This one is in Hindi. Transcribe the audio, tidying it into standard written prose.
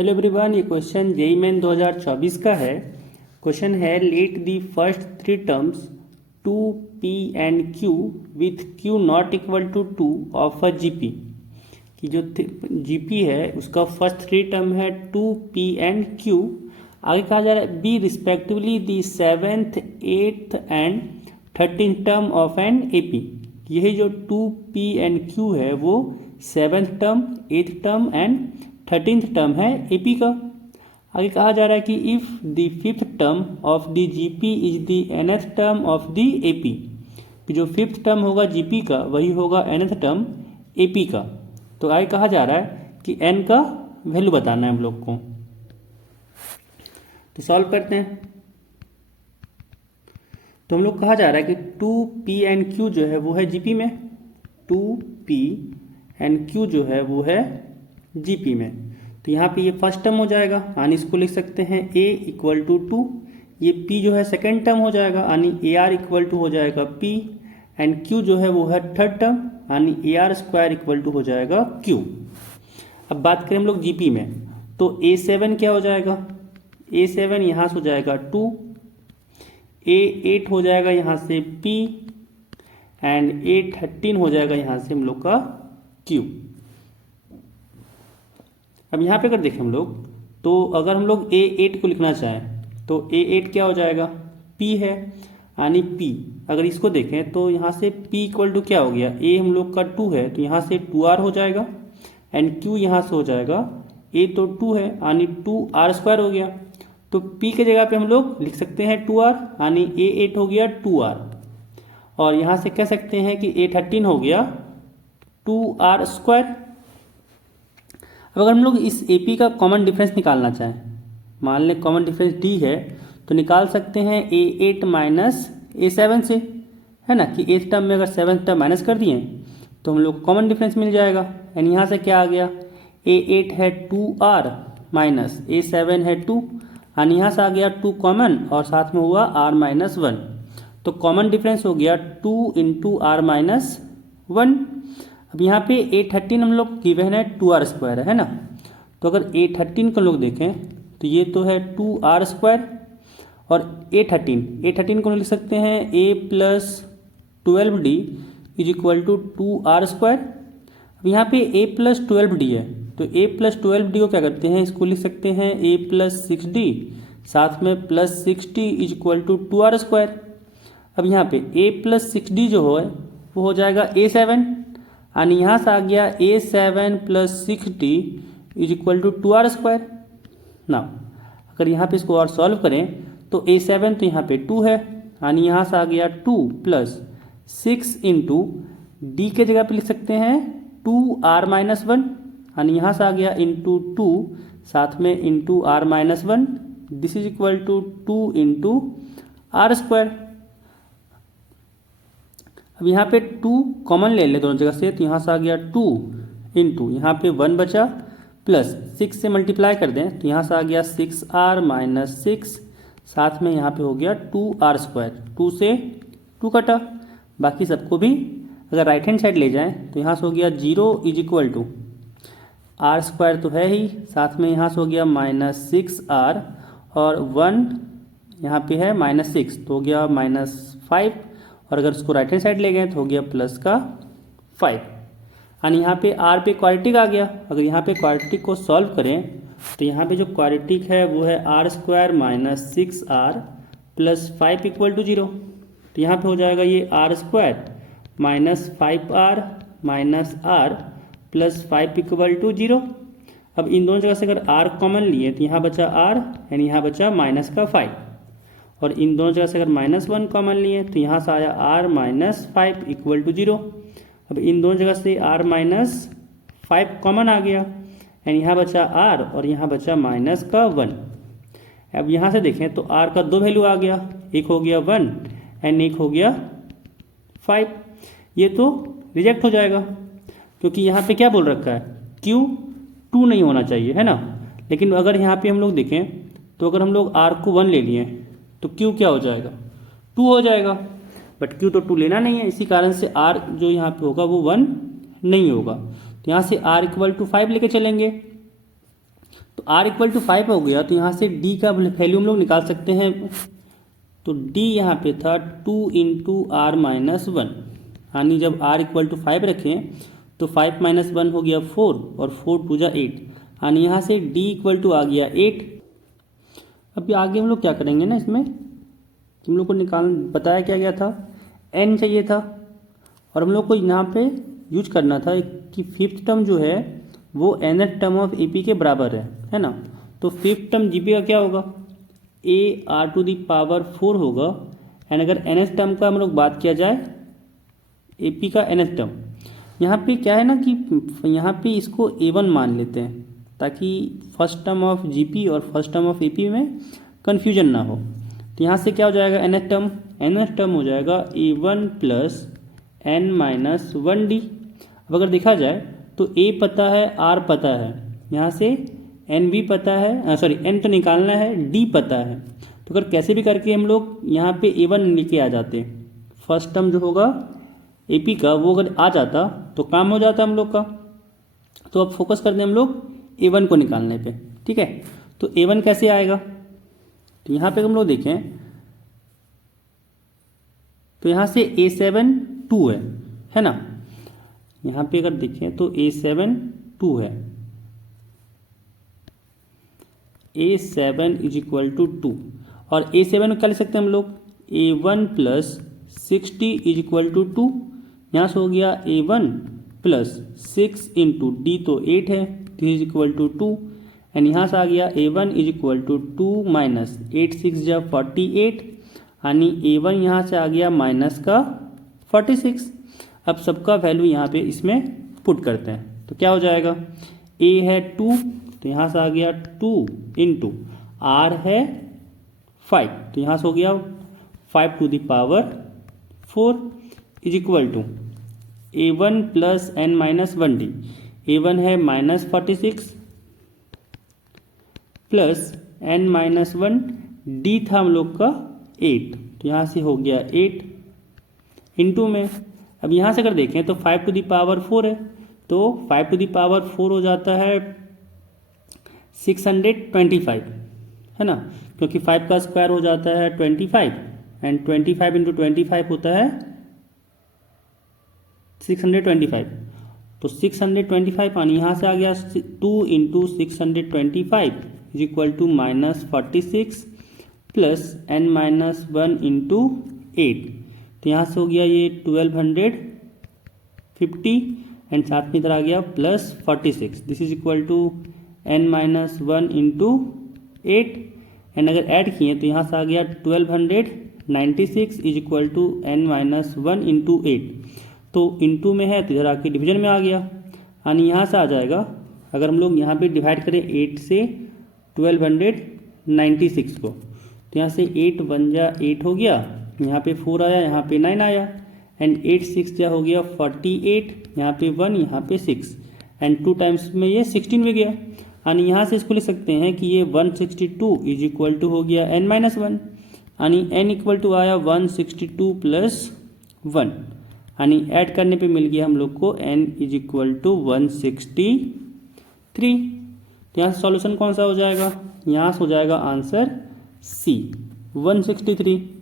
हेलो एवरीवन, ये क्वेश्चन जेईई मेन 2024 का है। क्वेश्चन है let the first three terms 2p and q with q not equal to 2 of a GP. कि जो जीपी है उसका फर्स्ट थ्री टर्म है 2p एंड q। आगे कहा जा रहा है be respectively the seventh eighth and 13th term of an AP. यही जो 2p एंड q है वो seventh term, eighth term and 13th term है एपी का। आगे कहा जा रहा है कि if the fifth term of the GP is the nth term of the AP. कि जो फिफ्थ टर्म होगा जीपी का वही होगा nth टर्म एपी का। तो आगे कहा जा रहा है कि n का वैल्यू बताना है हम लोग को। तो सॉल्व करते हैं। तो हम लोग कहा जा रहा है कि 2p एंड q जो है वो है जीपी में, 2p एंड q जो है वो है जीपी में। तो यहाँ पे ये फर्स्ट टर्म हो जाएगा, यानी इसको लिख सकते हैं a इक्वल टू 2। ये p जो है सेकेंड टर्म हो जाएगा, यानी AR इक्वल टू हो जाएगा p एंड q जो है वो है थर्ड टर्म, यानी AR स्क्वायर इक्वल टू हो जाएगा q। अब बात करें हम लोग जीपी में, तो A7 क्या हो जाएगा, A7 यहाँ से हो जाएगा 2, A8 हो जाएगा यहाँ से p एंड A13 हो जाएगा यहाँ से हम लोग का q। अब यहाँ पे अगर देखें हम लोग, तो अगर हम लोग A8 को लिखना चाहें तो A8 क्या हो जाएगा, P है, यानी P। अगर इसको देखें तो यहाँ से P इक्वल टू क्या हो गया, A हम लोग का 2 है तो यहाँ से 2R हो जाएगा एंड Q यहाँ से हो जाएगा, A तो 2 है यानी 2R स्क्वायर हो गया। तो P के जगह पे हम लोग लिख सकते हैं 2R, यानी A8 हो गया 2R। और यहाँ से कह सकते हैं कि A13 हो गया 2R स्क्वायर। अब अगर हम लोग इस AP का कॉमन डिफरेंस निकालना चाहें, मान लें कॉमन डिफरेंस D है, तो निकाल सकते हैं A8 माइनस A7 से, है ना। कि एथ टर्म में अगर सेवन्थ टर्म माइनस कर दिए तो हम लोग कॉमन डिफरेंस मिल जाएगा। एंड यहाँ से क्या आ गया, A8 है 2R माइनस A7 है 2, यानी यहाँ से आ गया 2 कॉमन और साथ में हुआ R माइनस 1। तो कॉमन डिफरेंस हो गया 2 इंटू R माइनस 1। अब यहाँ पे A13 हम लोग गिवन है 2R स्क्वायर है ना। तो अगर A13 को लोग देखें तो ये तो है 2R स्क्वायर, और A13 को लिख सकते हैं A plus 12D is equal to 2R square. अब यहाँ पे A प्लस 12D है, तो A प्लस 12D को क्या करते हैं, इसको लिख सकते हैं A प्लस 6D, साथ में plus 6D is equal to 2R square. अब यहाँ पे A प्लस 6D जो है वो हो जाएगा A7, यानी यहाँ से आ गया A7 plus 6D is equal to 2R square ना। अगर यहाँ पे इसको और सॉल्व करें तो A7 तो यहाँ पे 2 है, यानी यहाँ से आ गया 2 प्लस 6 इंटू D के जगह पे लिख सकते हैं 2R माइनस 1, यानी यहाँ से आ गया इंटू 2 साथ में into R minus 1, this is equal to 2 into R square. अब यहाँ पे 2 कॉमन ले ले दोनों जगह से, तो यहाँ से आ गया 2 इंटू यहाँ पे 1 बचा प्लस 6 से मल्टीप्लाई कर दें तो यहाँ से आ गया 6R माइनस 6, साथ में यहाँ पे हो गया 2R स्क्वायर। 2 से 2 कटा, बाकी सबको भी अगर राइट हैंड साइड ले जाएं तो यहाँ से हो गया 0 is equal to R square तो है ही, साथ में यहाँ से हो गया माइनस 6R और 1 यहाँ पे है माइनस 6 तो हो गया माइनस 5, और अगर उसको राइट हैंड साइड ले गए तो हो गया प्लस का 5, यानी यहाँ पे R पे क्वाड्रेटिक आ गया। अगर यहाँ पे क्वाड्रेटिक को सॉल्व करें तो यहाँ पे जो क्वाड्रेटिक है वो है R square minus 6R plus 5 equal to 0। तो यहाँ पे हो जाएगा ये R square minus 5R minus R plus 5 equal to 0। अब इन दोनों जगह से अगर R कॉमन लिए तो यहाँ बचा R यानी यहाँ बचा माइनस का 5, और इन दोनों जगह से अगर माइनस 1 कॉमन लिए तो यहाँ से आया R माइनस 5 इक्वल टू 0। अब इन दोनों जगह से R माइनस 5 कॉमन आ गया एंड यहाँ बचा R और यहाँ बचा माइनस का 1। अब यहाँ से देखें तो R का 2 वैल्यू आ गया, एक हो गया 1 एंड एक हो गया 5। ये तो रिजेक्ट हो जाएगा क्योंकि यहाँ पे क्या बोल रखा है, Q 2 नहीं होना चाहिए, है ना। लेकिन अगर यहाँ पे हम लोग देखें तो अगर हम लोग R को 1 ले लिए तो Q क्या हो जाएगा, 2 हो जाएगा, बट Q तो 2 लेना नहीं है, इसी कारण से R जो यहाँ पे होगा वो 1 नहीं होगा। तो यहाँ से R इक्वल टू 5 लेके चलेंगे तो r इक्वल टू 5 हो गया, तो यहाँ से d का वैल्यू हम लोग निकाल सकते हैं। तो d यहाँ पे था 2 इंटू आर माइनस 1, यानी जब r इक्वल टू 5 रखें तो 5 माइनस 1 हो गया 4, और 4 टू जा 8, यानी यहाँ से d इक्वल टू आ गया 8। अभी आगे हम लोग क्या करेंगे ना, इसमें तुम लोग को बताया क्या गया था, n चाहिए था, और हम लोग को यहाँ पे यूज करना था कि फिफ्थ टर्म जो है वो nth टर्म ऑफ AP के बराबर है ना। तो फिफ्थ टर्म GP का क्या होगा, AR⁴ होगा। एंड अगर nth टर्म का हम लोग बात किया जाए, AP का nth टर्म, यहाँ पे क्या है ना कि यहाँ पे इसको A1 मान लेते हैं, ताकि फर्स्ट टर्म ऑफ GP और फर्स्ट टर्म ऑफ AP में कन्फ्यूजन ना हो। तो यहाँ से क्या हो जाएगा, nth टर्म हो जाएगा A1 plus n minus 1D। अब अगर देखा जाए तो A पता है, R पता है, यहाँ से n भी पता है, सॉरी n तो निकालना है, D पता है। तो अगर कैसे भी करके हम लोग यहाँ पे A1 लेके आ जाते, फर्स्ट टर्म जो होगा AP का वो अगर आ जाता तो काम हो जाता हम लोग का। तो अब फोकस करते हैं हम लोग A1 को निकालने पे, ठीक है। तो A1 कैसे आएगा, तो यहाँ पे हम लोग देखें तो यहाँ से A7 2 है ना। यहाँ पे अगर देखें तो A7 2 है, A7 इज इक्वल टू 2, और A7 को क्या लिख सकते हैं हम लोग, A1 plus 60 is equal to 2। यहाँ से हो गया A1 प्लस 6 इंटू D तो 8 है, this is equal to 2। And यहाँ से आ गया A1 is equal to 2 minus 8 6 जा 48, यानी A1 यहाँ से आ गया माइनस का 46। अब सबका वैल्यू यहाँ पे इसमें पुट करते हैं तो क्या हो जाएगा, A है 2, तो यहाँ से आ गया 2 इंटू R है 5, तो यहाँ से हो गया 5 to the power 4 is equal to A1 plus n minus 1D। A1 है minus 46 plus n minus 1, D था हम लोग का 8, तो यहाँ से हो गया 8 इंटू में। अब यहाँ से अगर देखें तो 5 टू द पावर 4 है, तो 5 टू द पावर 4 हो जाता है 625, है ना, क्योंकि 5 का स्क्वायर हो जाता है 25, एंड 25 इंटू 25 होता है 625। तो 625 यानी यहाँ से आ गया 2 into 625 is equal to minus 46 plus n minus 1 into 8, तो यहाँ से हो गया ये 1250, एंड साथ में इधर आ गया plus 46, this is equal to n minus 1 into 8, and अगर ऐड किए तो यहाँ से आ गया 1296 is equal to n minus 1 into 8। तो इंटू में है तो इधर आके डिवीजन में आ गया, यानी यहाँ से आ जाएगा, अगर हम लोग यहाँ पे डिवाइड करें 8 से 1296 को, तो यहाँ से 8 1 जा 8 हो गया, यहाँ पे 4 आया, यहाँ पे 9 आया, एंड 8 6 जा हो गया 48, यहाँ पे 1 यहाँ पे 6, एंड 2 टाइम्स में ये 16 में गया, यानी यहाँ से इसको लिख सकते हैं कि ये 162 इज इक्वल टू हो गया n माइनस 1, यानी n इक्वल टू आया 162 प्लस 1, यानी ऐड करने पे मिल गया हम लोग को n इज इक्वल टू 163। तो यहाँ से सॉल्यूशन कौन सा हो जाएगा, यहाँ से हो जाएगा आंसर C 163।